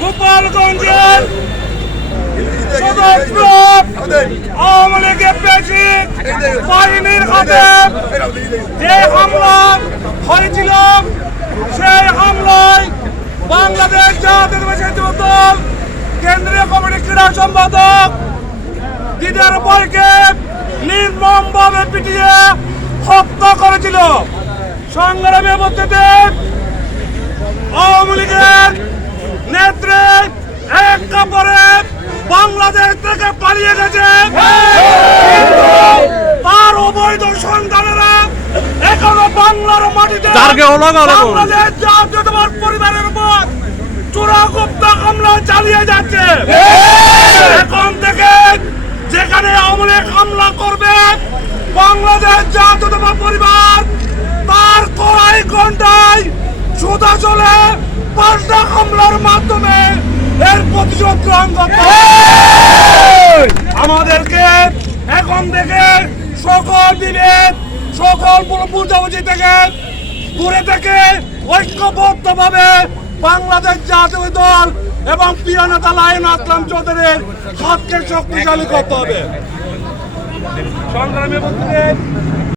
গোপালগঞ্জের স্বতন্ত্র আওয়ামী লীগের প্রেসিডেন্ট বাহিনীর হাতে যে হামলা হয়েছিল, সেই হামলায় বাংলাদেশ জাতীয়তাবাদী দল কেন্দ্রীয় কমিটির ক্রীড়া সম্পাদক দিদার বরকে নির্মমভাবে পিটিয়ে হত্যা করেছিল। সংগ্রামে উপস্থিত আওয়ামী লীগের নেত্রী এক কাপড়ে বাংলাদেশ থেকে পালিয়ে গেছে, তার অবৈধ সন্তানেরা এখনো বাংলার মাটিতে বাংলাদেশ জাতীয়তাবাদী পরিবারের উপর চূড়াগুপ্ত হামলা চালিয়ে যাচ্ছে। এখন থেকে যেখানে আওয়ামী লীগ হামলা করবে, বাংলাদেশ জাতীয়তাবাদী পরিবার তার কড়াই ঘন্টায় সোজা চলে পাল্টা হামলার মাধ্যমে এর প্রতিশোধ গ্রহণ করতে আমাদেরকে এখন থেকে সকল বিভেদ, সকল বুঝাবুঝি থেকে দূরে থেকে ঐক্যবদ্ধভাবে বাংলাদেশ জাতীয় দল এবং প্রিয় নেতা লায়ন আসলাম চৌধুরীর হাতকে শক্তিশালী করতে হবে। সংগ্রামী বন্ধুদের